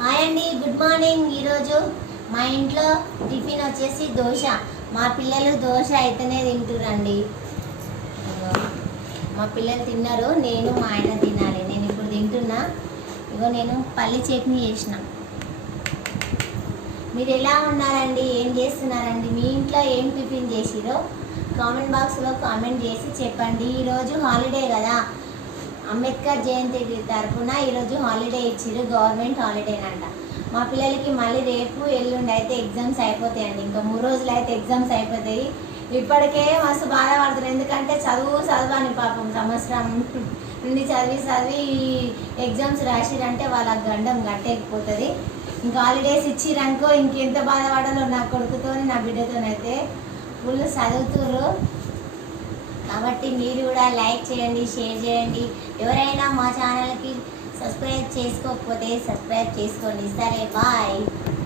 Hi అండి, good morning. ఈరోజు మా ఇంట్లో టిఫిన్ వచ్చేసి దోశ. మా పిల్లలు దోశ అయితేనే తింటురండి. మా పిల్లలు తిన్నారు, నేను మా ఆయన తినాలి. నేను ఇప్పుడు తింటున్నా. నేను పల్లి చట్నీ చేసిన. మీరు ఎలా ఉన్నారండి? ఏం చేస్తున్నారండి? మీ ఇంట్లో ఏం టిఫిన్ చేసిరో కామెంట్ బాక్స్లో కామెంట్ చేసి చెప్పండి. ఈరోజు హాలిడే కదా, అంబేద్కర్ జయంతి తరఫున ఈరోజు హాలిడే ఇచ్చిరు, గవర్నమెంట్ హాలిడేనంట. మా పిల్లలకి మళ్ళీ రేపు ఎల్లుండి అయితే ఎగ్జామ్స్ అయిపోతాయండి. ఇంకా 3 రోజులు అయితే ఎగ్జామ్స్ అయిపోతాయి. ఇప్పటికే మస్తు బాధపడుతున్నారు, ఎందుకంటే చదవని పాపం సంవత్సరం నుండి చదివి ఎగ్జామ్స్ రాసిరంటే వాళ్ళ గండం గట్టేకపోతుంది. ఇంకా హాలిడేస్ ఇచ్చిరనుకో ఇంకెంత బాధపడాలో నా కొడుకుతో నా బిడ్డతోనైతే ఫుల్ చదువుతురు. కాబట్టి మీరు కూడా లైక్ చేయండి, షేర్ చేయండి. ఎవరైనా మా ఛానల్కి సబ్స్క్రైబ్ చేసుకోకపోతే సబ్స్క్రైబ్ చేసుకోండి. సరే, బాయ్.